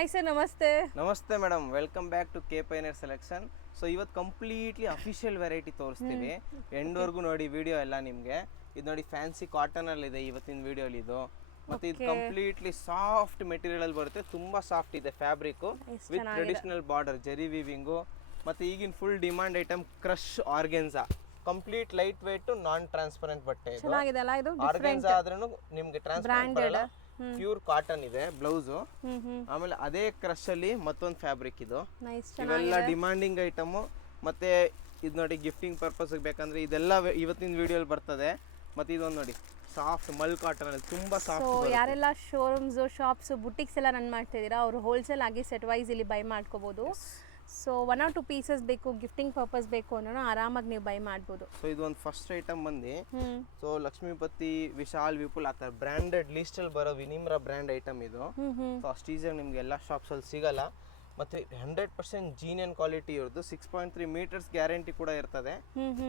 Hi sir, ನಮಸ್ತೆ. ನಮಸ್ತೆ madam, welcome back to K finer selection. So ಇವತ್ತು completely official variety ತೋರಿಸ್ತೀವಿ. ಎಂಡ್ವರೆಗೂ ನೋಡಿ ವಿಡಿಯೋ ಎಲ್ಲ ನಿಮಗೆ. ಇದು ನೋಡಿ ಫ್ಯಾನ್ಸಿ ಕಾಟನ್ ಅಲ್ಲಿ ಇದೆ ಇವತ್ತಿನ ವಿಡಿಯೋಲಿ ಇದು. ಮತ್ತೆ ಇದು ಕಂಪ್ಲೀಟ್ಲಿ ಸಾಫ್ಟ್ ಮೆಟೀರಿಯಲ್ ಅಲ್ಲಿ ಬರುತ್ತೆ. ತುಂಬಾ ಸಾಫ್ಟ್ ಇದೆ ಫ್ಯಾಬ್ರಿಕ್ ವಿತ್ ಟ್ರೆಡಿಷನಲ್ ಬಾರ್ಡರ್, ಜರಿ ವೀವಿಂಗು. ಮತ್ತೆ ಈಗಿನ full demand item crush organza. Complete light weight ನಾನ್ ಟ್ರಾನ್ಸ್ಪರೆಂಟ್ ಬಟ್ಟೆ ಇದು. ಚೆನ್ನಾಗಿದೆಲ್ಲ ಇದು. ಆರ್ಗೆನ್ಸಾ ಆದ್ರೂ ನಿಮ್ಗೆ ಟ್ರಾನ್ಸ್ಪರೆಂಟ್ ಬರಲ್ಲ. ಪ್ಯೂರ್ ಕಾಟನ್ ಇದೆ ಬ್ಲೌಸ್. ಆಮೇಲೆ ಅದೇ ಕ್ರಶ್ ಅಲ್ಲಿ ಮತ್ತೊಂದು ಫ್ಯಾಬ್ರಿಕ್ ಇದು. ಇವೆಲ್ಲ ಡಿಮಾಂಡಿಂಗ್ ಐಟಮ್. ಮತ್ತೆ ಇದು ನೋಡಿ ಗಿಫ್ಟಿಂಗ್ ಪರ್ಪಸ್ ಬೇಕಂದ್ರೆ ಇದೆಲ್ಲ ಇವತ್ತಿನ ವಿಡಿಯೋಲಿ ಬರ್ತದೆ. ಮತ್ತೆ ಇದೊಂದು ನೋಡಿ ಸಾಫ್ಟ್ ಮಲ್ ಕಾಟನ್ ಅಲ್ಲಿ ತುಂಬಾ ಸಾಫ್ಟ್. ಯಾರೆಲ್ಲ ಶೋರೂಮ್ಸ್, ಶಾಪ್ಸ್, ಬುಟಿಕ್ಸ್ ಎಲ್ಲ ರನ್ ಮಾಡ್ತಾ ಇದೀರಾ ಅವರು ಹೋಲ್ಸೇಲ್ ಆಗಿ ಸೆಟ್ ವೈಸ್ ಇಲ್ಲಿ ಬೈ ಮಾಡ್ಕೋಬಹುದು. ಸೊ 1 or 2 ಪೀಸಸ್ ಬೇಕು, ಗಿಫ್ಟಿಂಗ್ ಪರ್ಪಸ್ ಬೇಕು ಅನ್ನೋ ಆರಾಮಾಗಿ ನೀವು ಬೈ ಮಾಡ್ಬೋದು. ಸೊ ಇದು ಒಂದು ಫಸ್ಟ್ ಐಟಮ್ ಬಂದು ಸೊ ಲಕ್ಷ್ಮೀಪತಿ, ವಿಶಾಲ್, ವಿಪುಲ್ ಆ ಥರ ಬ್ರ್ಯಾಂಡೆಡ್ ಲೀಸ್ಟ್ ಅಲ್ಲಿ ಬರೋ ವಿನಿಮ್ರಾ ಬ್ರ್ಯಾಂಡ್ ಐಟಮ್ ಇದು. ಸೊ ಅಷ್ಟು ಈಸಿಯಾಗಿ ನಿಮ್ಗೆ ಎಲ್ಲ ಶಾಪ್ಸ್ ಅಲ್ಲಿ ಸಿಗಲ್ಲ. ಮತ್ತೆ 100% ಜೀನಿಯನ್ ಕ್ವಾಲಿಟಿ ಇರೋದು. 6.3 ಮೀಟರ್ಸ್ ಗ್ಯಾರಂಟಿ ಕೂಡ ಇರ್ತದೆ.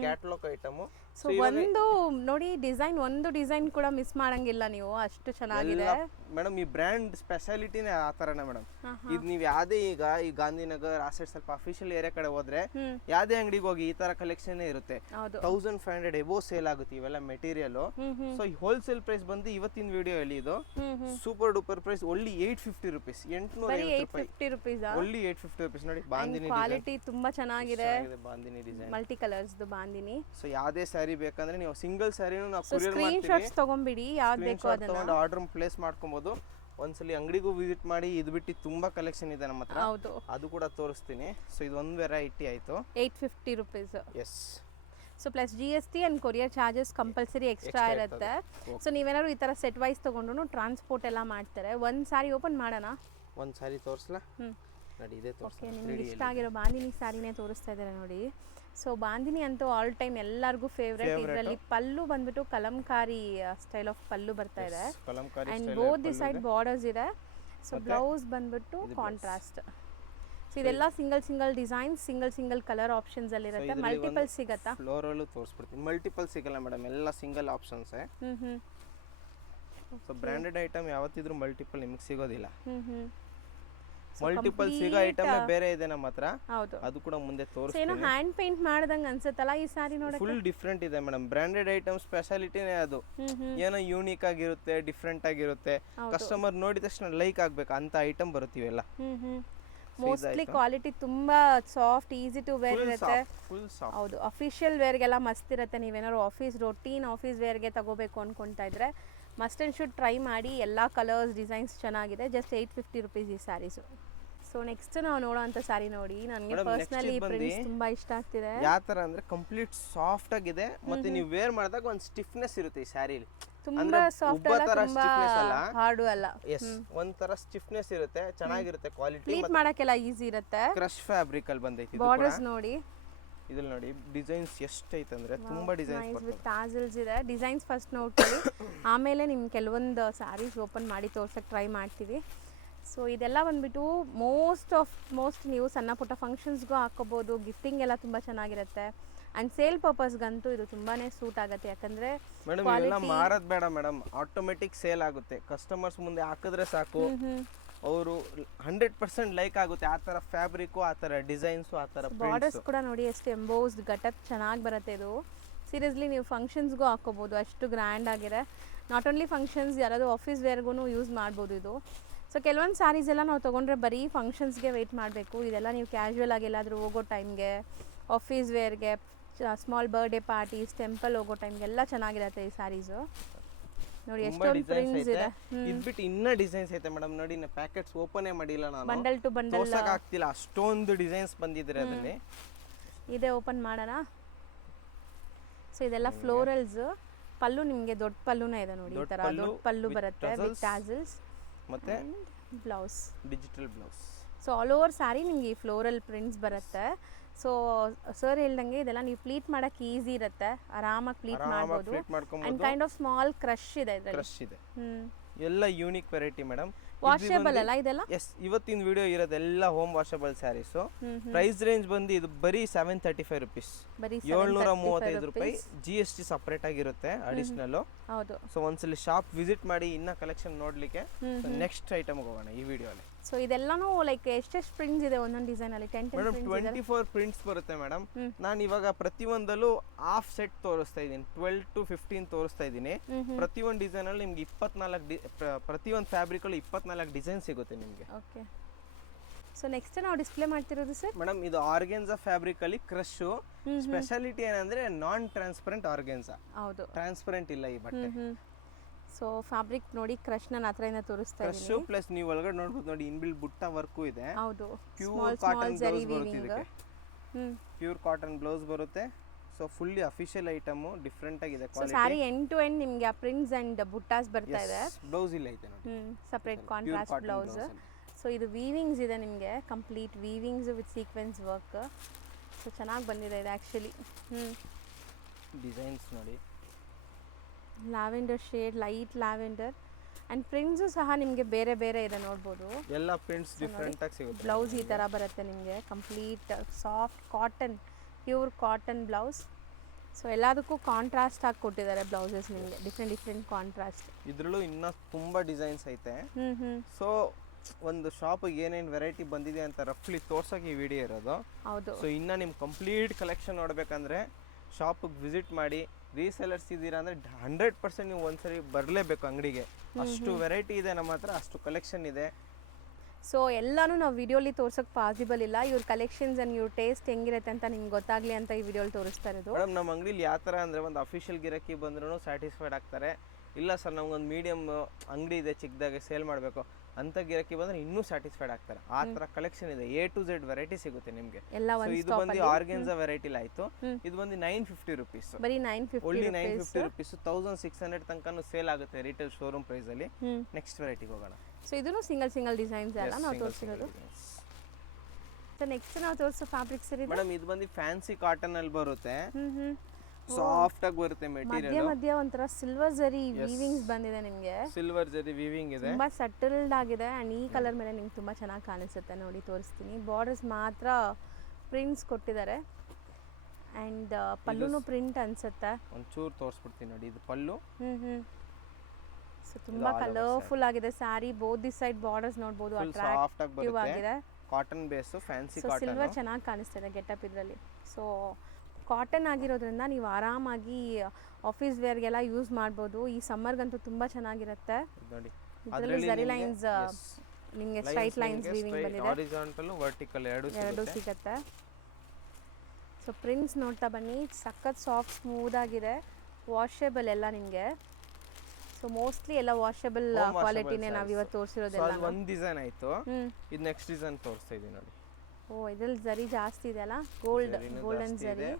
Catalogue item. ಸೊ ಒಂದು ನೋಡಿ ಡಿಸೈನ್, ಒಂದು ಡಿಸೈನ್ ಕೂಡ ಮಿಸ್ ಮಾಡಂಗಿಲ್ಲ ನೀವು, ಅಷ್ಟು ಚೆನ್ನಾಗಿದೆ ಮೇಡಮ್. ಈ ಬ್ರ್ಯಾಂಡ್ ಸ್ಪೆಷಾಲಿಟಿನೇ ಆ ತರನೇ ಮೇಡಮ್. ಇದು ನೀವು ಯಾವ್ದೇ ಈಗ ಈ ಗಾಂಧಿನಗರ್ ಆ ಸೈಡ್ ಸ್ವಲ್ಪ ಅಫಿಷಿಯಲ್ ಏರಿಯಾ ಕಡೆ ಹೋದ್ರೆ ಯಾವ್ದೇ ಅಂಗಡಿಗೆ ಹೋಗಿ ಈ ತರ ಕಲೆಕ್ಷನ್ ಇರುತ್ತೆ. 1500 ಎಬೋ ಸೇಲ್ ಆಗುತ್ತೆ ಇವೆಲ್ಲ ಮೆಟೀರಿಯಲ್. ಸೊ ಈ ಹೋಲ್ಸೇಲ್ ಪ್ರೈಸ್ ಬಂದು ಇವತ್ತಿನ ವಿಡಿಯೋ ಅಲ್ಲಿ ಇದು super duper price only 850 rupees. 850 rupees. Only 850 rupees. ನೋಡಿ ಬಾಂದಿನಿ ಕ್ವಾಲಿಟಿ ತುಂಬಾ ಚೆನ್ನಾಗಿದೆ. Bandhani design, multi colours bandhani. So ಯಾವ್ದೇ ಸ್ಯಾರಿ ಬೇಕಂದ್ರೆ ನೀವು ಸಿಂಗಲ್ ಸ್ಯಾರಿನೂ ನಾವು ಕೊರಿಯರ್ ಮಾಡ್ತೀವಿ. ಸ್ಕ್ರೀನ್ ಶಾಟ್ಸ್ ತಗೊಂಡ್ಬಿಡಿ, ಯಾವ್ದು ಬೇಕೋ ಅದನ್ನ ತಗೊಂಡು ಆರ್ಡರ್ ಪ್ಲೇಸ್ ಮಾಡ್ಕೊಬಹುದು. ಒಂದ್ಸಲಿ ಅಂಗಡಿಗೂ ವಿಸಿಟ್ ಮಾಡಿ. ಇದು ಬಿಟ್ಟು ತುಂಬಾ ಕಲೆಕ್ಷನ್ ಇದೆ ನಮ್ಮ ಹತ್ರ, ಅದು ಕೂಡ ತೋರಿಸ್ತೀನಿ. ಸೊ ಇದು ಒಂದು ವೆರೈಟಿ ಆಯ್ತು. 850 rupees. Yes. So plus GST and courier charges compulsory extra ಇರುತ್ತೆ. ಸೊ ನೀವೇನಾದ್ರು ಈ ತರ ಸೆಟ್ ವೈಸ್ ತಗೊಂಡ್ರು ಟ್ರಾನ್ಸ್ಪೋರ್ಟ್ ಎಲ್ಲ ಮಾಡ್ತಾರೆ. ಒಂದ್ ಸಾರಿ ಓಪನ್ ಮಾಡೋಣ. ಒಂದ್ ಸಾರಿ ತೋರಿಸ್ಲಾ? ನೋಡಿ ಇದೆ ತೋರಿಸ್ತೀನಿ. ನಿಮ್ಗೆ ಇಷ್ಟ ಆಗಿರೋ ಬಾಂದಿನಿ ಸಾರಿನೇ ತೋರಿಸ್ತಾ ಇದ್ದಾರೆ ನೋಡಿ. ಸೊ ಬಾಂದಿನಿ ಅಂತೂ ಆಲ್ ಟೈಮ್ ಎಲ್ಲರಿಗೂ ಫೇವ್ರೇಟ್. ಇದರಲ್ಲಿ ಪಲ್ಲು ಬಂದ್ಬಿಟ್ಟು ಕಲಂಕಾರಿ ಸ್ಟೈಲ್ ಆಫ್ ಪಲ್ಲು ಬರ್ತಾ ಇದೆ. And both the side borders ಇದೆ. ಸೊ ಬ್ಲೌಸ್ ಬಂದ್ಬಿಟ್ಟು ಕಾಂಟ್ರಾಸ್ಟ್. ಸೊ ಇದೆಲ್ಲ single design, single colour options ಅಲ್ಲಿ ಇರುತ್ತೆ. ಮಲ್ಟಿಪಲ್ ಸಿಗತ್ತಾ? ಫ್ಲೋರಲ್ ತೋರಿಸ್ಬಿಡ್ತೀನಿ. ಮಲ್ಟಿಪಲ್ ಸಿಗಲ್ಲ ಮೇಡಮ್, ಎಲ್ಲ single options. So branded item ಯಾವತ್ತಿದ್ರೂ ಮಲ್ಟಿಪಲ್ ನಿಮಗೆ ಸಿಗೋದಿಲ್ಲ. ಮಲ್ಟಿಪಲ್ ಸಿಗೋ ಐಟಮ್ ಬೇರೆ ಇದೆ ನಮ್ಮ ಹತ್ರ. ಅದು ಕೂಡ ಮುಂದೆ ತೋರಿಸ್ತೀನಿ. ಏನೋ ಹ್ಯಾಂಡ್ ಪೇಂಟ್ ಮಾಡ್ದಂಗ ಅನ್ಸುತ್ತಲ್ಲ ಈ ಸಾರಿ ನೋಡಕ್ಕೆ. ಫುಲ್ ಡಿಫ್ರೆಂಟ್ ಇದೆ ಮೇಡಮ್. ಬ್ರಾಂಡೆಡ್ ಐಟಮ್ ಸ್ಪೆಷಾಲಿಟಿನೇ ಅದು. ಏನೋ ಯೂನಿಕ್ ಆಗಿರುತ್ತೆ, ಡಿಫ್ರೆಂಟ್ ಆಗಿರುತ್ತೆ. ಕಸ್ಟಮರ್ ನೋಡಿದ ತಕ್ಷಣ ಲೈಕ್ ಆಗ್ಬೇಕು ಅಂತ ಐಟಮ್ ಬರುತ್ತಿವೆಲ್ಲ. ಮೋಸ್ಟ್ಲಿ ಕ್ವಾಲಿಟಿ ತುಂಬಾ ಸಾಫ್ಟ್, ಈಸಿ ಟು ವೇರ್ ಇರುತ್ತೆ. ಹೌದು, ಅಫಿಷಿಯಲ್ ವೇರ್ಗೆಲ್ಲ ಮಸ್ತ್ ಇರುತ್ತೆ. ನೀವೇನಾದ್ರು ರೊಟೀನ್ ಆಫೀಸ್ ವೇರ್ಗೆ ತಗೋಬೇಕು ಅನ್ಕೊಂತಾ ಇದ್ರೆ ಮಸ್ಟ್ ಅಂಡ್ ಶುಡ್ ಟ್ರೈ ಮಾಡಿ. ಎಲ್ಲ ಕಲರ್ಸ್, ಡಿಸೈನ್ಸ್ ಚೆನ್ನಾಗಿದೆ. ಜಸ್ಟ್ 850 rupees ಈ ಸ್ಯಾರೀಸು. ಸೊ ನೆಕ್ಸ್ಟ್ ನಾವು ನೋಡೋಂಥ ಸ್ಯಾರಿ ನೋಡಿ, ನನಗೆ ಪರ್ಸನಲಿ ಪ್ರಿಂಟ್ಸ್ ತುಂಬಾ ಇಷ್ಟ ಆಗ್ತಿದೆ. ಯಾವ ತರ ಅಂದ್ರೆ ಕಂಪ್ಲೀಟ್ ಸಾಫ್ಟ್ ಆಗಿದೆ. ಮತ್ತೆ ನೀವು ವೇರ್ ಮಾಡಿದಾಗ ಒಂದು ಸ್ಟಿಫ್ನೆಸ್ ಇರುತ್ತೆ ಈ ಸ್ಯಾರಿಲಿ. ತುಂಬಾ ಸಾಫ್ಟ್ ಅಲ್ಲ, ತುಂಬಾ ಹಾರ್ಡ್ ಅಲ್ಲ. ಎಸ್, ಒಂತರ ಸ್ಟಿಫ್ನೆಸ್ ಇರುತ್ತೆ, ಚೆನ್ನಾಗಿರುತ್ತೆ ಕ್ವಾಲಿಟಿ. ಪ್ಲೀಟ್ ಮಾಡಕ್ಕೆಲ್ಲ ಈಸಿ ಇರುತ್ತೆ. ಕ್ರಶ್ ಫ್ಯಾಬ್ರಿಕ್ ಅಲ್ಲಿ ಬಂದೈತಿ. ಬಾರ್ಡರ್ಸ್ ನೋಡಿ, ಇದ್ರಲ್ಲಿ ನೋಡಿ ಡಿಸೈನ್ಸ್ ಎಷ್ಟೈತೆ ಅಂದ್ರೆ ತುಂಬಾ ಡಿಸೈನ್ಸ್ ವಿತ್ ಟಾಸಲ್ಸ್ ಇದೆ. ಡಿಸೈನ್ಸ್ ಫಸ್ಟ್ ನೋಡ್ತೀವಿ, ಆಮೇಲೆ ನಿಮ್ಗೆ ಕೆಲವೊಂದು ಸ್ಯಾರೀಸ್ ಓಪನ್ ಮಾಡಿ ತೋರ್ಸಕ್ಕೆ ಟ್ರೈ ಮಾಡ್ತೀವಿ. ಸೊ ಇದೆಲ್ಲ ಬಂದ್ಬಿಟ್ಟು ಮೋಸ್ಟ್ ನೀವು ಸಣ್ಣ ಪುಟ್ಟ ಫಂಕ್ಷನ್ಸ್ಗೂ ಹಾಕೋಬೋದು. ಗಿಫ್ಟಿಂಗ್ ಎಲ್ಲ ತುಂಬ ಚೆನ್ನಾಗಿರುತ್ತೆ. ಆ್ಯಂಡ್ ಸೇಲ್ ಪರ್ಪಸ್ಗಂತೂ ಇದು ತುಂಬಾ ಸೂಟ್ ಆಗುತ್ತೆ. ಯಾಕಂದರೆ ಮೇಡಮ್ ಇವೆಲ್ಲ ಮಾರೋದು ಬೇಡ ಮೇಡಮ್, ಆಟೋಮೆಟಿಕ್ ಸೇಲ್ ಆಗುತ್ತೆ. ಕಸ್ಟಮರ್ಸ್ ಮುಂದೆ ಹಾಕಿದ್ರೆ ಸಾಕು, ಅವರು 100% ಲೈಕ್ ಆಗುತ್ತೆ. ಆ ಥರ ಫ್ಯಾಬ್ರಿಕ್ಕು, ಆ ಥರ ಡಿಸೈನ್ಸು, ಆ ಥರ ಬಾರ್ಡರ್ಸ್ ಕೂಡ ನೋಡಿ ಎಷ್ಟು ಎಂಬೋಸ್ಡ್ ಘಟಕ್ ಚೆನ್ನಾಗಿ ಬರುತ್ತೆ. ಇದು ಸೀರಿಯಸ್ಲಿ ನೀವು ಫಂಕ್ಷನ್ಸ್ಗೂ ಹಾಕೋಬೋದು, ಅಷ್ಟು ಗ್ರ್ಯಾಂಡ್ ಆಗಿದೆ. ನಾಟ್ ಓನ್ಲಿ ಫಂಕ್ಷನ್ಸ್, ಯಾರಾದರೂ ಆಫೀಸ್ ವೇರ್ಗೂ ಯೂಸ್ ಮಾಡ್ಬೋದು ಇದು. ಸೊ ಕೆಲವೊಂದು ಸ್ಯಾರೀಸ್ ಎಲ್ಲ ನಾವು ತೊಗೊಂಡ್ರೆ ಬರೀ ಫಂಕ್ಷನ್ಸ್ಗೆ ವೆಯ್ಟ್ ಮಾಡಬೇಕು. ಇದೆಲ್ಲ ನೀವು ಕ್ಯಾಶುವಲ್ ಆಗಿ ಎಲ್ಲಾದರೂ ಹೋಗೋ ಟೈಮ್ಗೆ, ಆಫೀಸ್ ವೇರ್ಗೆ, ಸ್ಮಾಲ್ ಬರ್ಡೇ ಪಾರ್ಟೀಸ್, ಟೆಂಪಲ್ ಹೋಗೋ ಟೈಮ್ಗೆಲ್ಲ ಚೆನ್ನಾಗಿರುತ್ತೆ ಈ ಸ್ಯಾರೀಸು. ನೋಡಿ ಎಷ್ಟೊಂದು ಪ್ರಿಂಟ್ಸ್ ಇದೆ. ಇದ್ಬಿಟ್ಟು ಇನ್ನ ಡಿಸೈನ್ಸ್ ಐತೆ ಮೇಡಮ್. ನೋಡಿ ನಾ ಪ್ಯಾಕೆಟ್ಸ್ ಓಪನ್ ಮಾಡಿಲ್ಲ ನಾನು, ಬಂಡಲ್ ಟು ಬಂಡಲ್ ತೋರ್ಸಕ್ಕೆ ಆಗ್ತಿಲ್ಲ, ಅಷ್ಟೊಂದು ಡಿಸೈನ್ಸ್ ಬಂದಿದ್ರೆ ಅದರಲ್ಲಿ. ಇದೆ, ಓಪನ್ ಮಾಡೋಣ. ಸೊ ಇದೆಲ್ಲ ಫ್ಲೋರಲ್ಸ್. ಪಲ್ಲು ನಿಮಗೆ ದೊಡ್ಡ ಪಲ್ಲುನೇ ಇದೆ ನೋಡಿ, ಈ ತರ ದೊಡ್ಡ ಪಲ್ಲು ಬರುತ್ತೆ ವಿತ್ ಟಾಸಲ್ಸ್. ಮತ್ತೆ blouse, digital blouse. So all over sari ನಿಮಗೆ ಈ ಫ್ಲೋರಲ್ ಪ್ರಿಂಟ್ಸ್ ಬರುತ್ತೆ. ಸೊ ಸರ್ ಹೇಳ್ದಂಗೆ ಇದೆಲ್ಲ ನೀವು ಪ್ಲೀಟ್ ಮಾಡಕ್ಕೆ ಈಸಿ ಇರುತ್ತೆ, ಆರಾಮಾಗಿ ಪ್ಲೀಟ್ ಮಾಡ್ಬೋದು. And kind of small crush ಇದೆ ಇದರಲ್ಲಿ. ಕ್ರಶ್ ಇದೆ. ಎಲ್ಲ ಯೂನಿಕ್ ವೆರೈಟಿ ಮೇಡಮ್. ವಾಷೇಬಲ್ ಅಲ್ಲ ಇದೆಲ್ಲ? ಎಸ್, ಇವತ್ತಿನ ವಿಡಿಯೋ ಇರೋದೆಲ್ಲ home washable sarees. Price range ಬಂದು ಇದು ಬರೀ 735 rupees, 735 ರೂಪಾಯಿ. GST ಸಪರೇಟ್ ಆಗಿರುತ್ತೆ ಅಡಿಷನಲ್. ಹೌದು. ಸೊ ಒಂದ್ಸಲಿ ಶಾಪ್ ವಿಸಿಟ್ ಮಾಡಿ ಇನ್ನ ಕಲೆಕ್ಷನ್ ನೋಡ್ಲಿಕ್ಕೆ. ನೆಕ್ಸ್ಟ್ ಐಟಮ್ ಹೋಗೋಣ ಈ ವಿಡಿಯೋಲಿ. ಸೊ ಇದೆಲ್ಲನೂ ಲೈಕ್ ಎಷ್ಟೆಷ್ಟು ಪ್ರಿಂಟ್ಸ್ ಇದೆ ಒಂದೊಂದು ಡಿಸೈನಲ್ಲಿ 10 ಮೇಡಮ್ ಪ್ರಿಂಟ್ಸ್ ಇದೆ 24 ಪ್ರಿಂಟ್ಸ್ ಬರುತ್ತೆ ಮೇಡಮ್. ನಾನು ಇವಾಗ ಪ್ರತಿಯೊಂದಲ್ಲೂ ಹಾಫ್ ಸೆಟ್ ತೋರಿಸ್ತಾ ಇದ್ದೀನಿ, 12 to 15 ತೋರಿಸ್ತಾ ಇದ್ದೀನಿ. ಪ್ರತಿಯೊಂದು ಡಿಸೈನ್ ಅಲ್ಲಿ ನಿಮ್ಗೆ 24 ಪ್ರತಿಯೊಂದು ಫ್ಯಾಬ್ರಿಕ್ ಅಲ್ಲಿ 24 ಡಿಸೈನ್ ಸಿಗುತ್ತೆ ನಿಮಗೆ. ಓಕೆ. ಸೊ ನೆಕ್ಸ್ಟ್ ನಾವು ಡಿಸ್ಪ್ಲೇ ಮಾಡ್ತಿರೋದು ಸರ್ ಮೇಡಮ್ ಇದು ಆರ್ಗೆನ್ಸಾ ಫ್ಯಾಬ್ರಿಕ್ ಅಲ್ಲಿ ಕ್ರಶ್. ಸ್ಪೆಷಾಲಿಟಿ ಏನಂದ್ರೆ ನಾನ್ ಟ್ರಾನ್ಸ್ಪರೆಂಟ್ ಆರ್ಗೆನ್ಸಾ, ಹೌದು ಟ್ರಾನ್ಸ್ಪರೆಂಟ್ ಇಲ್ಲ ಈ ಬಟ್ಟೆ. ಸೊ ಫ್ಯಾಬ್ರಿಕ್ ನೋಡಿ ಕ್ರಶ್ ನಾನು ಹತ್ರದಿಂದ ತೋರಿಸ್ತಾ ಕ್ರಶ್ ಇದ್ದೀನಿ. ಪ್ಲಸ್ ನೀವು ಒಳಗಡೆ ನೋಡ್ಬೋದು ನೋಡಿ ಇನ್ಬಿಲ್ಟ್ ಬುಟ್ಟ ವರ್ಕು ಇದೆ. ಹೌದು, ಪ್ಯೂರ್ ಕಾಟನ್ ಬ್ಲೌಸ್ ಬರುತ್ತೆ ಇದಕ್ಕೆ. ಪ್ಯೂರ್ ಕಾಟನ್ ಬ್ಲೌಸ್ ಬರುತ್ತೆ. So fully official item, different ಆಗಿದೆ so sari end to end ನಿಮಗೆ ಆ ಪ್ರಿಂಟ್ಸ್ ಅಂಡ್ ಬುಟ್ಟಾಸ್ ಬರ್ತಾ ಇದೆ. ಬ್ಲೌಸ್ ಇಲ್ಲ ಐತೆ ನೋಡಿ, ಸಪರೇಟ್ ಕಾಂಟ್ರಾಸ್ಟ್ ಬ್ಲೌಸ್. ಸೊ ಇದು ವೀವಿಂಗ್ಸ್ ಇದೆ ನಿಮಗೆ, complete weavings with sequence work. So ಚೆನ್ನಾಗಿ ಬಂದಿದೆ ಇದು ಆ್ಯಕ್ಚುಲಿ. ಡಿಸೈನ್ಸ್ ನೋಡಿ, lavender shade, light lavender and prints ಸಹ ನಿಮಗೆ ಬೇರೆ ಬೇರೆ ಇದೆ ನೋಡ್ಬೋದು. ಎಲ್ಲ ಪ್ರಿಂಟ್ಸ್ ಡಿಫರೆಂಟ್ ಆಗಿ ಸಿಗುತ್ತೆ. ಬ್ಲೌಸ್ ಈ ಥರ ಬರುತ್ತೆ ನಿಮಗೆ, complete soft cotton, pure cotton blouse. So ಎಲ್ಲದಕ್ಕೂ ಕಾಂಟ್ರಾಸ್ಟ್ ಆಗಿ ಕೊಟ್ಟಿದ್ದಾರೆ ಬ್ಲೌಸಸ್ ನಿಮಗೆ, ಡಿಫ್ರೆಂಟ್ ಕಾಂಟ್ರಾಸ್ಟ್. ಇದರಲ್ಲೂ ಇನ್ನೂ ತುಂಬ ಡಿಸೈನ್ಸ್ ಐತೆ. ಸೊ ಒಂದು ಶಾಪಿಗೆ ಏನೇನು ವೆರೈಟಿ ಬಂದಿದೆ ಅಂತ ರಫ್ಲಿ ತೋರ್ಸೋಕೆ ಈ ವಿಡಿಯೋ ಇರೋದು. ಹೌದು. ಸೊ ಇನ್ನು ನಿಮ್ಮ ಕಂಪ್ಲೀಟ್ ಕಲೆಕ್ಷನ್ ನೋಡಬೇಕಂದ್ರೆ ಶಾಪಿಗೆ ವಿಸಿಟ್ ಮಾಡಿ. ರೀಸೆಲರ್ಸ್ ಇದ್ದೀರಾ ಅಂದರೆ 100% ನೀವು ಒಂದ್ಸರಿ ಬರಲೇಬೇಕು ಅಂಗಡಿಗೆ. ಅಷ್ಟು ವೆರೈಟಿ ಇದೆ ನಮ್ಮ ಹತ್ರ, ಅಷ್ಟು ಕಲೆಕ್ಷನ್ ಇದೆ. ಸೊ ಎಲ್ಲನೂ ನಾವು ವಿಡಿಯೋಲಿ ತೋರ್ಸೋಕೆ ಪಾಸಿಬಲ್ ಇಲ್ಲ. ಇವ್ರ ಕಲೆಕ್ಷನ್ಸ್ ಆ್ಯಂಡ್ ಇವ್ರ ಟೇಸ್ಟ್ ಹೆಂಗಿರುತ್ತೆ ಅಂತ ನಿಮ್ಗೆ ಗೊತ್ತಾಗಲಿ ಅಂತ ಈ ವಿಡಿಯೋಲಿ ತೋರಿಸ್ತಾ ಇರೋದು. ಮೇಡಮ್ ನಮ್ಮ ಅಂಗಡಿಲಿ ಯಾವ ಥರ ಅಂದರೆ ಒಂದು ಅಫಿಷಿಯಲ್ ಗಿರಾಕಿ ಬಂದ್ರೂ ಸ್ಯಾಟಿಸ್ಫೈಡ್ ಆಗ್ತಾರೆ. ಇಲ್ಲ ಸರ್ ನಮ್ಗೊಂದು ಮೀಡಿಯಮ್ ಅಂಗಡಿ ಇದೆ, ಚಿಕ್ಕದಾಗೆ ಸೇಲ್ ಮಾಡಬೇಕು ಅಂತ ಗಿರಾಕಿ ಬಂದರೆ ಇನ್ನೂ ಸ್ಯಾಟಿಸ್ಫೈಡ್ ಆಗ್ತಾರೆ. ಆ ಥರ ಕಲೆಕ್ಷನ್ ಇದೆ, A to Z ವೆರೈಟಿ ಸಿಗುತ್ತೆ ನಿಮಗೆ. ಇದು ಬಂದು ಆರ್ಗೆನ್ಸಾ ವೆರೈಟಿಲಿ ಆಯಿತು. ಇದು ಬಂದು 950 ರುಪೀಸ್, ಬರೀ 950 ಓನ್ಲಿ 950 ರುಪೀಸ್. 1600 ತನಕನೂ ಸೇಲ್ ಆಗುತ್ತೆ ರಿಟೇಲ್ ಶೋರೂಮ್ ಪ್ರೈಸಲ್ಲಿ. ನೆಕ್ಸ್ಟ್ ವೆರೈಟಿಗೆ ಹೋಗೋಣ. ಸೊ ಇದನ್ನು ಸಿಂಗಲ್ ಡಿಸೈನ್ಸ್ ಎಲ್ಲ ನಾವು ತೋರಿಸಿರೋದು. ಸೊ ನೆಕ್ಸ್ಟ್ ನಾವು ತೋರಿಸೋ ಫ್ಯಾಬ್ರಿಕ್ಸ್ ಇದೆ ಮೇಡಮ್, ಇದು ಬಂದು ಫ್ಯಾನ್ಸಿ ಕಾಟನ್ ಅಲ್ಲಿ ಬರುತ್ತೆ. ಸಾಫ್ಟ್ ಆಗಿ ಬರುತ್ತೆ ಮೆಟೀರಿಯಲ್. ಮಧ್ಯ ಒಂಥರ ಸಿಲ್ವರ್ ಜರಿ ವೀವಿಂಗ್ಸ್ ಬಂದಿದೆ ನಿಮಗೆ. ಸಿಲ್ವರ್ ಜರಿ ವೀವಿಂಗ್ ಇದೆ, ತುಂಬಾ ಸಟಲ್ಡ್ ಆಗಿದೆ ಅಂಡ್ ಈ ಕಲರ್ ಮೇಲೆ ನಿಮ್ಗೆ ತುಂಬಾ ಚೆನ್ನಾಗಿ ಕಾಣಿಸುತ್ತೆ. ನೋಡಿ ತೋರಿಸ್ತೀನಿ, ಬಾರ್ಡರ್ಸ್ ಮಾತ್ರ ಪ್ರಿಂಟ್ಸ್ ಕೊಟ್ಟಿದ್ದಾರೆ ಅಂಡ್ ಪಲ್ಲುನು ಪ್ರಿಂಟ್ ಅನ್ಸುತ್ತೆ. ಒಂಚೂರು ತೋರಿಸ್ಬಿಡ್ತೀನಿ ನೋಡಿ, ಇದು ಪಲ್ಲು. ಸೊ ತುಂಬಾ ಕಲರ್ಫುಲ್ ಆಗಿದೆ sari. Both the side borders ನೋಡಬಹುದು, ಅಟ್ರಾಕ್ಟಿವ್ ಆಗಿದೆ. Cotton base, fancy cotton. Silver ಚೆನ್ನಾಗಿ ಕಾಣಿಸ್ತಿದೆ ಗೆಟಪ್ ಇದರಲ್ಲಿ. ಸೊ ಕಾಟನ್ ಆಗಿರೋದ್ರಿಂದ ನೀವು ಆರಾಮಾಗಿ ಆಫೀಸ್ ವೇರ್ಗೆಲ್ಲ ಯೂಸ್ ಮಾಡ್ಬೋದು. ಈ ಸಮ್ಮರ್ಗಂತೂ ತುಂಬಾ ಚೆನ್ನಾಗಿರುತ್ತೆ ನೋಡಿ. ಇದರಲ್ಲಿ ಜರಿ ಲೈನ್ಸ್, ನಿಮಗೆ ಸ್ಟ್ರೈಟ್ ಲೈನ್ಸ್ ವೀವಿಂಗ್ ಬಂದಿದೆ, ಹಾರಿಜಾಂಟಲ್ ವರ್ಟಿಕಲ್ ಎರಡು ಸಿಗುತ್ತೆ. ಸೊ ಪ್ರಿಂಟ್ಸ್ ನೋಡ್ತಾ ಬನ್ನಿ, ಸಖತ್ ಸಾಫ್ಟ್ ಸ್ಮೂತ್ ಆಗಿದೆ, ವಾಷೇಬಲ್ ಎಲ್ಲ ನಿಮಗೆ. ಸೊ ಮೋಸ್ಟ್ಲಿ ಎಲ್ಲ ವಾಷೇಬಲ್ ಕ್ವಾಲಿಟಿನೇ ನಾವು ಇವತ್ತು ತೋರಿಸಿರೋದೆಲ್ಲ. ಒಂದು ಡಿಸೈನ್ ಆಯ್ತು, ಇದು ನೆಕ್ಸ್ಟ್ ಡಿಸೈನ್ ತೋರಿಸ್ತಾ ಇದೀನಿ ನೋಡಿ. ಓ ಇದರಲ್ಲಿ ಜರಿ ಜಾಸ್ತಿ ಇದೆ ಅಲ್ಲ, ಗೋಲ್ಡನ್ ಜರಿ.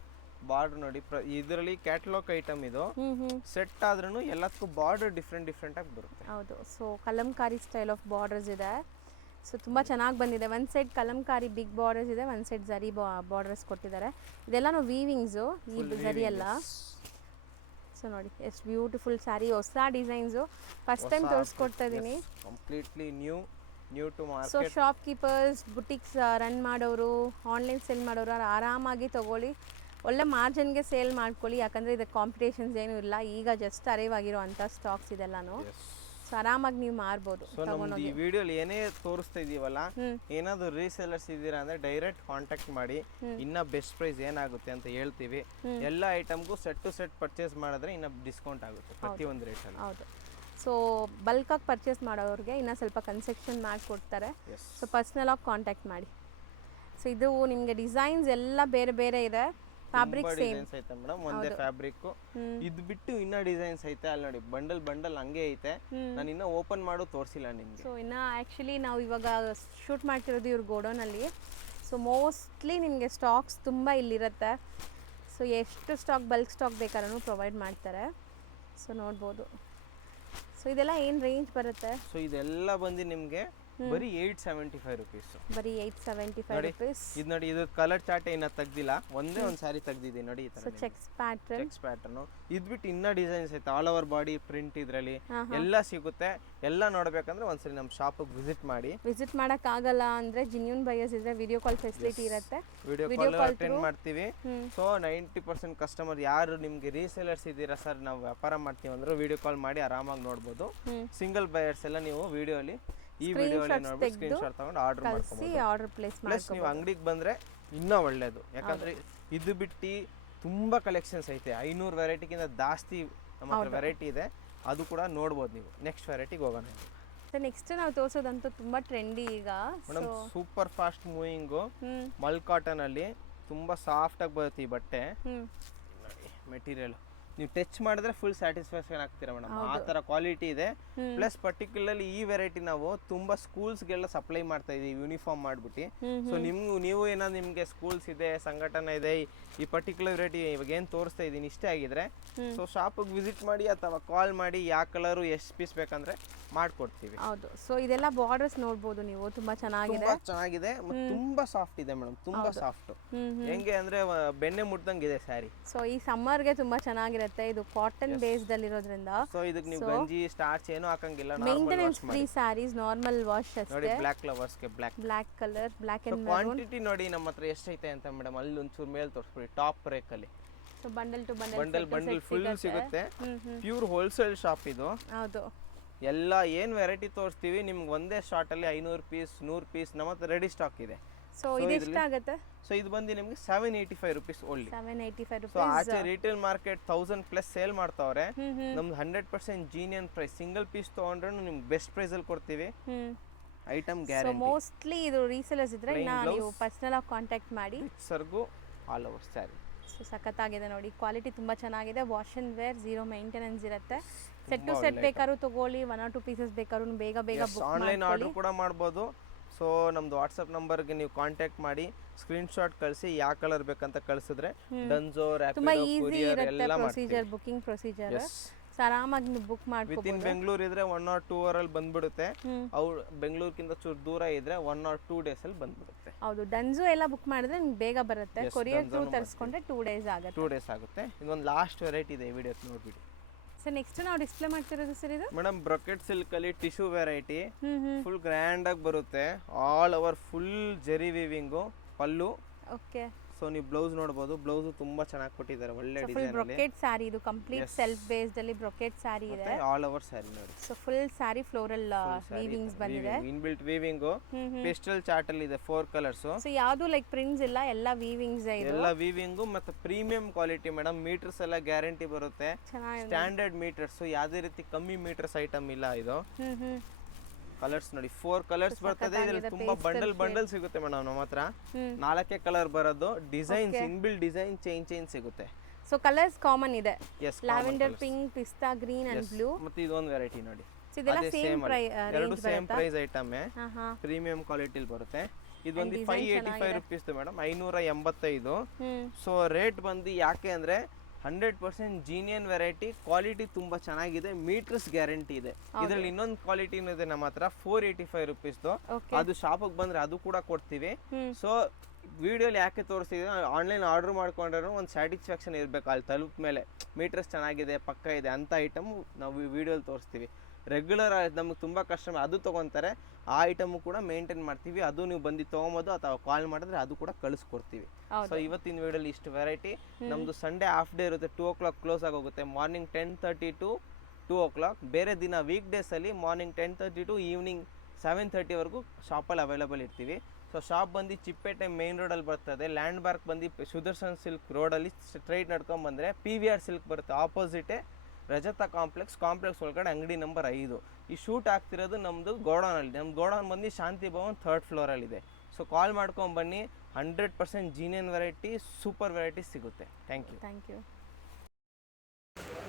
ಬಾರ್ಡರ್ ನೋಡಿ, ಇದರಲ್ಲಿ ಕ್ಯಾಟಲಾಗ್ ಐಟಮ್ ಇದು. ಸೆಟ್ ಆದ್ರೂ ಎಲ್ಲದಕ್ಕೂ ಬಾರ್ಡರ್ ಡಿಫ್ರೆಂಟ್ ಆಗಿ ಬರುತ್ತೆ. ಹೌದು. So Kalamkari style of borders ಇದೆ. ಸೊ ತುಂಬ ಚೆನ್ನಾಗಿ ಬಂದಿದೆ. ಒಂದು ಸೈಡ್ ಕಲಂಕಾರಿ ಬಿಗ್ ಬಾರ್ಡರ್ಸ್ ಇದೆ, ಒಂದು ಸೈಡ್ ಜರಿ ಬಾರ್ಡರ್ಸ್ ಕೊಟ್ಟಿದ್ದಾರೆ. ಇದೆಲ್ಲ ವೀವಿಂಗ್ಸು, ಈ ಜರಿ ಎಲ್ಲ. ಸೊ ನೋಡಿ ಎಷ್ಟು ಬ್ಯೂಟಿಫುಲ್ ಸ್ಯಾರಿ, ಹೊಸ ಡಿಸೈನ್ಸು ಫಸ್ಟ್ ಟೈಮ್ ತೋರಿಸ್ಕೊಡ್ತಾ ಇದ್ದೀನಿ. Completely new to market. So shopkeepers, boutiques run ಮಾಡೋರು, ಆನ್ಲೈನ್ ಸೇಲ್ ಮಾಡೋರು ಆರಾಮಾಗಿ ತಗೊಳ್ಳಿ, ಒಳ್ಳೆ ಮಾರ್ಜಿನ್ಗೆ ಸೇಲ್ ಮಾಡ್ಕೊಳ್ಳಿ. ಯಾಕಂದರೆ ಇದಕ್ಕೆ ಕಾಂಪಿಟೇಷನ್ಸ್ ಏನೂ ಇಲ್ಲ, ಈಗ ಜಸ್ಟ್ ಅರೈವ್ ಆಗಿರೋ ಅಂಥ ಸ್ಟಾಕ್ಸ್ ಇದೆಲ್ಲನೂ. ಸೊ ಆರಾಮಾಗಿ ನೀವು ಮಾರ್ಬೋದು. ಸೊ ನಮ್ದು ಈ ವಿಡಿಯೋಲಿ ಏನೇ ತೋರಿಸ್ತಾ ಇದೀವಲ್ಲ, ಏನಾದರೂ ರೀಸೆಲ್ಲರ್ಸ್ ಇದ್ದೀರಾ ಅಂದರೆ ಡೈರೆಕ್ಟ್ ಕಾಂಟ್ಯಾಕ್ಟ್ ಮಾಡಿ, ಇನ್ನ ಬೆಸ್ಟ್ ಪ್ರೈಸ್ ಏನಾಗುತ್ತೆ ಅಂತ ಹೇಳ್ತೀವಿ. ಎಲ್ಲ ಐಟಮ್ಗೂ ಸೆಟ್ ಟು ಸೆಟ್ ಪರ್ಚೇಸ್ ಮಾಡಿದ್ರೆ ಇನ್ನ ಡಿಸ್ಕೌಂಟ್ ಆಗುತ್ತೆ ಪ್ರತಿಯೊಂದು ರೇಟಲ್ಲಿ. ಹೌದು. ಸೊ ಬಲ್ಕಾಗಿ ಪರ್ಚೇಸ್ ಮಾಡೋರಿಗೆ ಇನ್ನೂ ಸ್ವಲ್ಪ ಕನ್ಸೆಕ್ಷನ್ ಮಾಡಿಕೊಡ್ತಾರೆ. ಸೊ ಪರ್ಸ್ನಲಾಗಿ ಕಾಂಟ್ಯಾಕ್ಟ್ ಮಾಡಿ. ಸೊ ಇದು ನಿಮಗೆ ಡಿಸೈನ್ಸ್ ಎಲ್ಲ ಬೇರೆ ಬೇರೆ ಇದೆ. ಫ್ಯಾಬ್ರಿಕ್ ಸೇಮ್ ಐತೆ ಮೇಡಮ್, ಒಂದೇ ಫ್ಯಾಬ್ರಿಕ್. ಇದು ಬಿಟ್ಟು ಇನ್ನ ಡಿಸೈನ್ಸ್ ಐತೆ ಅಲ್ಲಿ ನೋಡಿ, ಬಂಡಲ್ ಹಂಗೆ ಐತೆ. ನಾನು ಇನ್ನ ಓಪನ್ ಮಾಡು ತೋರಿಸಿಲ್ಲ ನಿಮಗೆ. ಸೊ ಇನ್ನ ಆ್ಯಕ್ಚುಲಿ ನಾವು ಇವಾಗ ಶೂಟ್ ಮಾಡ್ತಿರೋದು ಇವ್ರ ಗೋಡೌನಲ್ಲಿ. ಸೊ ಮೋಸ್ಟ್ಲಿ ನಿಮಗೆ ಸ್ಟಾಕ್ಸ್ ತುಂಬ ಇಲ್ಲಿರುತ್ತೆ. ಸೊ ಎಷ್ಟು ಸ್ಟಾಕ್, ಬಲ್ಕ್ ಸ್ಟಾಕ್ ಬೇಕಾದ್ರೂ ಪ್ರೊವೈಡ್ ಮಾಡ್ತಾರೆ. ಸೊ ನೋಡ್ಬೋದು. ಸೊ ಇದೆಲ್ಲ ಏನು ರೇಂಜ್ ಬರುತ್ತೆ? ಸೊ ಇದೆಲ್ಲ ಬಂದು ನಿಮಗೆ ಬರೀ 875 ರುಪೀಸ್. ಬರೀ 875 ರುಪೀಸ್. ಇದು ನೋಡಿ, ಇದು ಕಲರ್ ಚಾರ್ಟ್ ಏನ ತೆಗ್ದಿಲ್ಲ, ಒಂದೇ ಒಂದು ಸಾರಿ ತೆಗ್ದಿದ್ದೀನಿ ನೋಡಿ. ಈ ತರ ಚೆಕ್ಸ್ ಪ್ಯಾಟರ್ನ್. ಇದು ಬಿಟ್ಟು ಇನ್ನ ಡಿಸೈನ್ಸ್ ಐತೆ, ಆಲ್ ಓವರ್ ಬಾಡಿ ಪ್ರಿಂಟ್ ಇದ್ರಲ್ಲಿ ಎಲ್ಲ ಸಿಗುತ್ತೆ. ಎಲ್ಲ ನೋಡ್ಬೇಕಂದ್ರೆ ಒಂದ್ಸರಿ ನಮ್ಮ ಶಾಪಿಗೆ ವಿಸಿಟ್ ಮಾಡಿ. ವಿಸಿಟ್ ಮಾಡಕ್ ಆಗಲ್ಲ ಅಂದ್ರೆ ಜಿನ್ಯೂನ್ ಬೈಯರ್ಸ್ ಇದ್ರೆ ವಿಡಿಯೋ ಕಾಲ್ ಫೆಸಿಲಿಟಿ ಇರುತ್ತೆ, ವಿಡಿಯೋ ಕಾಲ್ ಅಟೆಂಡ್ ಮಾಡ್ತೀವಿ. ಸೊ 90% ಕಸ್ಟಮರ್ ಯಾರು ನಿಮ್ಗೆ ರೀಸೇಲರ್ಸ್ ಇದ್ದೀರಾ ಸರ್, ನಾವು ವ್ಯಾಪಾರ ಮಾಡ್ತೀವಿ ಅಂದ್ರೆ ವಿಡಿಯೋ ಕಾಲ್ ಮಾಡಿ ಆರಾಮಾಗಿ ನೋಡ್ಬೋದು. ಸಿಂಗಲ್ ಬೈಯರ್ಸ್ ಎಲ್ಲ ನೀವು ವಿಡಿಯೋಲಿ ಈ ವಿಡಿಯೋಲಿ ನೋಡ್ಬಿಟ್ಟು ಸ್ಕ್ರೀನ್ಶಾಟ್ ತಗೊಂಡು ಆರ್ಡರ್ ಮಾಡ್ಕೊಬೋದು. ಆರ್ಡರ್ ಪ್ಲೇಸ್ ಪ್ಲಸ್ ನೀವು ಅಂಗಡಿಗೆ ಬಂದರೆ ಇನ್ನೂ ಒಳ್ಳೆಯದು, ಯಾಕಂದರೆ ಇದು ಬಿಟ್ಟು ತುಂಬ ಕಲೆಕ್ಷನ್ಸ್ ಐತೆ. 500 ವೆರೈಟಿಗಿಂತ ಜಾಸ್ತಿ ನಮ್ಮ ಹತ್ರ ವೆರೈಟಿ ಇದೆ, ಅದು ಕೂಡ ನೋಡ್ಬೋದು ನೀವು. ನೆಕ್ಸ್ಟ್ ವೆರೈಟಿಗೆ ಹೋಗೋಣ. ನೆಕ್ಸ್ಟ್ ನಾವು ತೋರಿಸೋದಂತೂ ತುಂಬ ಟ್ರೆಂಡಿ ಈಗ ಮೇಡಮ್, ಸೂಪರ್ ಫಾಸ್ಟ್ ಮೂವಿಂಗು ಮಲ್ ಕಾಟನ್ ಅಲ್ಲಿ ತುಂಬ ಸಾಫ್ಟಾಗಿ ಬರುತ್ತೆ ಈ ಬಟ್ಟೆ. ಮೆಟೀರಿಯಲ್ ನೀವು ಟಚ್ ಮಾಡಿದ್ರೆ ಫುಲ್ ಸ್ಯಾಟಿಸ್ಫ್ಯಾಕ್ಷನ್ ಆಗ್ತೀರಾ ಮೇಡಮ್, ಆ ಥರ ಕ್ವಾಲಿಟಿ ಇದೆ. ಪ್ಲಸ್ ಪರ್ಟಿಕ್ಯುಲರ್ಲಿ ಈ ವೆರೈಟಿ ನಾವು ತುಂಬ ಸ್ಕೂಲ್ಸ್ಗೆಲ್ಲ ಸಪ್ಲೈ ಮಾಡ್ತಾ ಇದೀವಿ ಯೂನಿಫಾರ್ಮ್ ಮಾಡ್ಬಿಟ್ಟು. ಸೊ ನೀವು ಏನಾದ್ರು ನಿಮಗೆ ಸ್ಕೂಲ್ಸ್ ಇದೆ, ಸಂಘಟನೆ ಇದೆ, ಈ ಪರ್ಟಿಕ್ಯುಲರ್ ವೆರೈಟಿ ಇವಾಗ ಏನು ತೋರಿಸ್ತಾ ಇದ್ದೀನಿ ಇಷ್ಟೇ ಆಗಿದ್ರೆ ಸೊ ಶಾಪಿಗೆ ವಿಸಿಟ್ ಮಾಡಿ ಅಥವಾ ಕಾಲ್ ಮಾಡಿ ಯಾವ ಕಲರು ಎಷ್ಟು ಪೀಸ್ ಬೇಕಂದ್ರೆ ಮಾಡ್ಕೊಡ್ತೀವಿ. ಹೌದು. ಸೊ ಇದೆಲ್ಲ ಬಾರ್ಡರ್ಸ್ ನೋಡ್ಬೋದು ನೀವು, ತುಂಬಾ ಚೆನ್ನಾಗಿದೆ. ಮತ್ತೆ ತುಂಬಾ ಸಾಫ್ಟ್ ಇದೆ ಮೇಡಮ್, ತುಂಬಾ ಸಾಫ್ಟ್. ಹೆಂಗೆ ಅಂದ್ರೆ ಬೆಣ್ಣೆ ಮುಟ್ದಂಗೆ ಇದೆ ಸ್ಯಾರಿ. ಸೊ ಈ ಸಮ್ಮರ್ಗೆ ತುಂಬಾ ಚೆನ್ನಾಗಿರುತ್ತೆ. ಇದು ಕಾಟನ್ ಬೇಸ್ಡ್ ಅಲ್ಲಿ ಇರೋದ್ರಿಂದ ಸೊ ಇದಕ್ಕೆ ನೀವು ಗಂಜಿ ಸ್ಟಾರ್ಚ್ ಏನು ಹಾಕಂಗಿಲ್ಲ, maintenance free sarees, normal wash ಅಷ್ಟೇ. ನೋಡಿ ಬ್ಲಾಕ್ ಲವರ್ಸ್ ಗೆ black colour, black and quantity ನೋಡಿ ನಮ್ಮ ಹತ್ರ ಎಷ್ಟೈತೆ ಅಂತ ಮೇಡಮ್. ಅಲ್ಲಿ ಒಂಚೂರು ಮೇಲೆ ತೋರಿಸ್ಬಿಡಿ ಟಾಪ್ ರೇಕ್ ಅಲ್ಲಿ. So bundle to bundle full ಸಿಗುತ್ತೆ. ಪ್ಯೂರ್ ಹೋಲ್ಸೇಲ್ ಶಾಪ್ ಇದು. ಹೌದು. ಎಲ್ಲ ಏನು ವೆರೈಟಿ ತೋರಿಸ್ತೀವಿ ನಿಮ್ಗೆ ಒಂದೇ ಶಾರ್ಟ್ ಅಲ್ಲಿ 500 ಪೀಸ್ 100 ಪೀಸ್ ನಮ್ಮ ಹತ್ರ ರೆಡಿ ಸ್ಟಾಕ್ ಇದೆ. ಸೊ ಇದು ಎಷ್ಟಾಗುತ್ತೆ? ಸೊ ಇದು ಬಂದು ನಿಮಗೆ 785 rupees ಓನ್ಲಿ. 785 ಸೊ ಆಚೆ ರಿಟೇಲ್ ಮಾರ್ಕೆಟ್ 1000 ಪ್ಲಸ್ ಸೇಲ್ ಮಾಡ್ತಾವ್ರೆ. ನಮ್ದು 100% ಜೀನಿಯನ್ ಪ್ರೈಸ್. ಸಿಂಗಲ್ ಪೀಸ್ ತಗೊಂಡ್ರೆ ನಿಮ್ಗೆ ಬೆಸ್ಟ್ ಪ್ರೈಸ್ ಅಲ್ಲಿ ಕೊಡ್ತೀವಿ. Item guarantee. ಸೊ ಮೋಸ್ಟ್ಲಿ ಇದು ರೀಸೇಲರ್ಸ್ ಇದ್ರೆ ನೀವು ಪರ್ಸನಲ್ ಆಗಿ ಕಾಂಟ್ಯಾಕ್ಟ್ ಮಾಡಿ. ಸರ್ಗು ಆಲ್ ಓವರ್ ಸ್ಯಾರಿ. ಸೊ ಸಖತ್ತಾಗಿದೆ ನೋಡಿ, ಕ್ವಾಲಿಟಿ ತುಂಬಾ ಚೆನ್ನಾಗಿದೆ. Wash and wear, zero maintenance ಇರುತ್ತೆ. ಸೆಟ್ ಟು ಸೆಟ್ ಬೇಕಾದ್ರೂ ತಗೊಳ್ಳಿ, 1 or 2 ಪೀಸಸ್ ಬೇಕಾದ್ರೂ ಬೇಗ ಬುಕ್ ಆನ್ಲೈನ್ ಆರ್ಡರ್ ಕೂಡ ಮಾಡ್ಬೋದು. ಸೊ ನಮ್ದು ವಾಟ್ಸಪ್ ನಂಬರ್ಗೆ ನೀವು ಕಾಂಟ್ಯಾಕ್ಟ್ ಮಾಡಿ ಸ್ಕ್ರೀನ್ಶಾಟ್ ಕಳಿಸಿ ಯಾವ ಕಲರ್ ಬೇಕಂತ ಕಳಿಸಿದ್ರೆ ಡನ್ಜೋ ತುಂಬಾ ಈಸಿ ಇರುತ್ತೆ ಪ್ರೊಸೀಜರ್, ಬುಕಿಂಗ್ ಪ್ರೊಸೀಜರ್. ಆರಾಮಾಗಿ ನೀವು ಬುಕ್ ಮಾಡ್ಕೋಬಹುದು. ವಿತ್ ಇನ್ ಬೆಂಗಳೂರು ಇದ್ರೆ 1 or 2 hour ಅಲ್ಲಿ ಬಂದ್ಬಿಡುತ್ತೆ. ಅವ್ರು ಬೆಂಗಳೂರಿಗಿಂತ ಚೂರು ದೂರ ಇದ್ರೆ 1 or 2 days ಅಲ್ಲಿ ಬಂದ್ಬಿಡುತ್ತೆ. ಹೌದು, ಡನ್ಜೋ ಎಲ್ಲ ಬುಕ್ ಮಾಡಿದ್ರೆ ನಿಮ್ಗೆ ಬೇಗ ಬರುತ್ತೆ. ಕೊರಿಯರ್ ಥ್ರೂ ತರಿಸ್ಕೊಂಡ್ರೆ 2 days ಆಗುತ್ತೆ. 2 days ಆಗುತ್ತೆ. ಇದೊಂದು ಲಾಸ್ಟ್ ವೆರೈಟಿ ಇದೆ, ಈ ವಿಡಿಯೋ ನೋಡ್ಬಿಡಿ. ಸರ್ ನೆಕ್ಸ್ಟ್ ನಾವು ಡಿಸ್ಪ್ಲೇ ಮಾಡ್ತಿರೋದು ಸರ್ ಇದು ಮೇಡಮ್ ಬ್ರೊಕೆಟ್ ಸಿಲ್ಕ್ ಅಲ್ಲಿ ಟಿಶ್ಯೂ ವೆರೈಟಿ. ಫುಲ್ ಗ್ರ್ಯಾಂಡ್ ಆಗಿ ಬರುತ್ತೆ. ಆಲ್ ಓವರ್ ಫುಲ್ ಜರಿ ವೀವಿಂಗು ಪಲ್ಲು. ಓಕೆ. ಸೊ ನೀವು ಬ್ಲೌಸ್ ನೋಡಬಹುದು. ಬ್ಲೌಸ್ ತುಂಬಾ ಚೆನ್ನಾಗಿ ಕೊಟ್ಟಿದ್ದಾರೆ, ಒಳ್ಳೆ ಡಿಸೈನ್ ಅಲ್ಲಿ. ಬ್ರೊಕೆಟ್ ಸ್ಯಾರಿ ಇದು, ಕಂಪ್ಲೀಟ್ ಸೆಲ್ಫ್ ಬೇಸ್ಡ್ ಅಲ್ಲಿ ಬ್ರೊಕೆಟ್ ಸ್ಯಾರಿ ಇದೆ. ಆಲ್ ಓವರ್ ಸ್ಯಾರಿ ನೋಡಿ. So full sari floral weavings ಬಂದಿದೆ. ಇನ್ಬಿಲ್ಟ್ ವೀವಿಂಗ್ ಪೇಸ್ಟಲ್ ಚಾರ್ಟ್ ಅಲ್ಲಿ ಇದೆ 4 ಕಲರ್ಸ್. ಸೊ ಯಾವುದು ಲೈಕ್ ಪ್ರಿಂಟ್ಸ್ ಇಲ್ಲ, ಎಲ್ಲ ವೀವಿಂಗ್ಸ್ ಇದೆ. ಎಲ್ಲ ವೀವಿಂಗ್ ಮತ್ತೆ ಪ್ರೀಮಿಯಂ ಕ್ವಾಲಿಟಿ ಮೇಡಮ್. ಮೀಟರ್ಸ್ ಎಲ್ಲ ಗ್ಯಾರಂಟಿ ಬರುತ್ತೆ. ಸ್ಟ್ಯಾಂಡರ್ಡ್ ಮೀಟರ್ಸ್, ಯಾವುದೇ ರೀತಿ ಕಮ್ಮಿ ಮೀಟರ್ಸ್ ಐಟಮ್ ಇಲ್ಲ ಇದು. ಕಲರ್ಸ್ ನೋಡಿ, 4 ಕಲರ್ಸ್ ಬರ್ತದೆ. ಇದ್ರಲ್ಲಿ ತುಂಬಾ ಬಂಡಲ್ ಸಿಗುತ್ತೆ ಮೇಡಮ್ ನಮ್ಮ ಹತ್ರ. 4 ಕಲರ್ ಬರೋದು. ಡಿಸೈನ್ಸ್ ಇನ್ಬಿಲ್ಟ್ ಡಿಸೈನ್ ಚೇಂಜ್ ಸಿಗುತ್ತೆ. ಸೊ ಕಲರ್ಸ್ ಕಾಮನ್ ಇದೆ. ಲ್ಯಾವೆಂಡರ್, ಪಿಂಕ್, ಪಿಸ್ತಾ ಗ್ರೀನ್ ಅಂಡ್ ಬ್ಲೂ. ಮತ್ತೆ ಇದೊಂದು ವೆರೈಟಿ ನೋಡಿ, ಇದೆಲ್ಲ ಸೇಮ್ ಪ್ರೈಸ್, ಎರಡು ಸೇಮ್ ಪ್ರೈಸ್ ಐಟಮ್. ಪ್ರೀಮಿಯಂ ಕ್ವಾಲಿಟಿಲಿ ಬರುತ್ತೆ. ಇದು ಒಂದು 585 rupees ಮೇಡಮ್, 585. ಸೊ ರೇಟ್ ಬಂದು ಯಾಕೆ ಅಂದ್ರೆ 100% ಜೀನಿಯನ್ ವೆರೈಟಿ. ಕ್ವಾಲಿಟಿ ತುಂಬಾ ಚೆನ್ನಾಗಿದೆ, ಮೀಟರ್ಸ್ ಗ್ಯಾರಂಟಿ ಇದೆ. ಇದರಲ್ಲಿ ಇನ್ನೊಂದು ಕ್ವಾಲಿಟಿ ಇದೆ ನಮ್ಮ ಹತ್ರ, 485 rupees. ಅದು ಶಾಪಿಗೆ ಬಂದ್ರೆ ಅದು ಕೂಡ ಕೊಡ್ತೀವಿ. ಸೊ ವಿಡಿಯೋಲಿ ಯಾಕೆ ತೋರಿಸ್ತಿದ್ದೀವಿ, ಆನ್ಲೈನ್ ಆರ್ಡರ್ ಮಾಡ್ಕೊಂಡ್ರೂ ಒಂದು ಸ್ಯಾಟಿಸ್ಫ್ಯಾಕ್ಷನ್ ಇರಬೇಕು. ಅಲ್ಲಿ ತಲುಪ ಮೇಲೆ ಮೀಟರ್ಸ್ ಚೆನ್ನಾಗಿದೆ, ಪಕ್ಕ ಇದೆ ಅಂತ ಐಟಮ್ ನಾವು ವಿಡಿಯೋಲಿ ತೋರಿಸ್ತೀವಿ. ರೆಗ್ಯುಲರ್ ನಮಗೆ ತುಂಬ ಕಸ್ಟಮರ್ ಅದು ತೊಗೊತಾರೆ, ಆ ಐಟಮು ಕೂಡ ಮೇಂಟೈನ್ ಮಾಡ್ತೀವಿ. ಅದು ನೀವು ಬಂದು ತೊಗೊಬೋದು ಅಥವಾ ಕಾಲ್ ಮಾಡಿದ್ರೆ ಅದು ಕೂಡ ಕಳಿಸ್ಕೊಡ್ತೀವಿ. ಸೊ ಇವತ್ತಿನ ವಿಡಿಯೋಲಿ ಇಷ್ಟು ವೆರೈಟಿ. ನಮ್ಮದು ಸಂಡೇ ಹಾಫ್ ಡೇ ಇರುತ್ತೆ, 2 o'clock ಕ್ಲೋಸ್ ಆಗೋಗುತ್ತೆ. Morning 10:30 to 2 o'clock. ಬೇರೆ ದಿನ ವೀಕ್ ಡೇಸಲ್ಲಿ ಮಾರ್ನಿಂಗ್ 10:30 to ಈವ್ನಿಂಗ್ 7:30 ವರೆಗೂ ಶಾಪಲ್ಲಿ ಅವೈಲೇಬಲ್ ಇರ್ತೀವಿ. ಸೊ ಶಾಪ್ ಬಂದು ಚಿಪ್ಪೇಟೆ ಮೇನ್ ರೋಡಲ್ಲಿ ಬರ್ತದೆ. ಲ್ಯಾಂಡ್ ಮಾರ್ಕ್ ಬಂದು ಸುದರ್ಶನ್ ಸಿಲ್ಕ್ ರೋಡಲ್ಲಿ ಸ್ಟ್ರೈಟ್ ನಡ್ಕೊಂಡು ಬಂದರೆ PVR ಸಿಲ್ಕ್ ಬರುತ್ತೆ. ಆಪೋಸಿಟೇ ರಜತ ಕಾಂಪ್ಲೆಕ್ಸ್ ಒಳಗಡೆ ಅಂಗಡಿ ನಂಬರ್ 5. ಈ ಶೂಟ್ ಆಗ್ತಿರೋದು ನಮ್ಮದು ಗೋಡೌನಲ್ಲಿ. ನಮ್ಮ ಗೋಡೌನ್ ಬಂದು ಶಾಂತಿ ಭವನ್ 3rd floor-ಅಲ್ಲಿದೆ. ಸೊ ಕಾಲ್ ಮಾಡ್ಕೊಂಡು ಬನ್ನಿ. 100% ಜೀನಿಯನ್ ವೆರೈಟಿ, ಸೂಪರ್ ವೆರೈಟಿ ಸಿಗುತ್ತೆ. Thank you.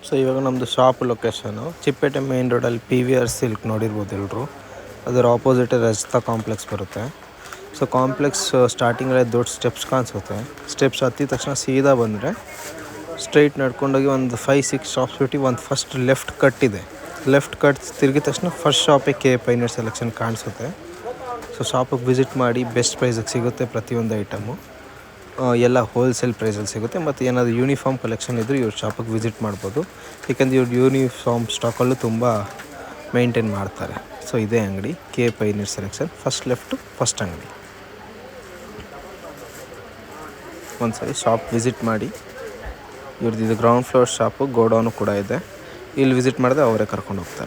ಸೊ ಇವಾಗ ನಮ್ಮದು ಶಾಪ್ ಲೊಕೇಶನು ಚಿಪ್ಪೇಟೆ ಮೇನ್ ರೋಡಲ್ಲಿ PVR ಸಿಲ್ಕ್ ನೋಡಿರ್ಬೋದು ಎಲ್ಲರೂ. ಅದರ ಆಪೋಸಿಟೇ ರಜತ ಕಾಂಪ್ಲೆಕ್ಸ್ ಬರುತ್ತೆ. ಸೊ ಕಾಂಪ್ಲೆಕ್ಸ್ ಸ್ಟಾರ್ಟಿಂಗಲ್ಲೇ ದೊಡ್ಡ ಸ್ಟೆಪ್ಸ್ ಕಾಣಿಸುತ್ತೆ. ಸ್ಟೆಪ್ಸ್ ಹತ್ತಿದ ತಕ್ಷಣ ಸೀದಾ ಬಂದರೆ ಸ್ಟ್ರೈಟ್ ನಡ್ಕೊಂಡೋಗಿ ಒಂದು 5-6 ಶಾಪ್ಸ್ ಬಿಟ್ಟು ಒಂದು ಫಸ್ಟ್ ಲೆಫ್ಟ್ ಕಟ್ ಇದೆ. ಲೆಫ್ಟ್ ಕಟ್ ತಿರುಗಿದ ತಕ್ಷಣ ಫಸ್ಟ್ ಶಾಪೇ KA Pioneer Selection ಕಾಣಿಸುತ್ತೆ. ಸೊ ಶಾಪಿಗೆ ವಿಸಿಟ್ ಮಾಡಿ, ಬೆಸ್ಟ್ ಪ್ರೈಸಿಗೆ ಸಿಗುತ್ತೆ ಪ್ರತಿಯೊಂದು ಐಟಮು. ಎಲ್ಲ ಹೋಲ್ಸೇಲ್ ಪ್ರೈಸಲ್ಲಿ ಸಿಗುತ್ತೆ. ಮತ್ತು ಏನಾದರೂ ಯೂನಿಫಾರ್ಮ್ ಕಲೆಕ್ಷನ್ ಇದ್ದರೂ ಇವ್ರ ಶಾಪಿಗೆ ವಿಸಿಟ್ ಮಾಡ್ಬೋದು. ಏಕೆಂದರೆ ಇವ್ರ ಯೂನಿಫಾರ್ಮ್ ಸ್ಟಾಕಲ್ಲೂ ತುಂಬ ಮೇಂಟೈನ್ ಮಾಡ್ತಾರೆ. ಸೊ ಇದೇ ಅಂಗಡಿ KA Pioneer Selection, first left first ಅಂಗಡಿ. ಒಂದ್ಸರಿ ಶಾಪ್ ವಿಸಿಟ್ ಮಾಡಿ. ಇವ್ರದ್ದು ಇದು ಗ್ರೌಂಡ್ ಫ್ಲೋರ್ ಶಾಪು, ಗೋಡೌನು ಕೂಡ ಇದೆ. ಇಲ್ಲಿ ವಿಸಿಟ್ ಮಾಡಿದ್ರೆ ಅವರೇ ಕರ್ಕೊಂಡು ಹೋಗ್ತಾರೆ.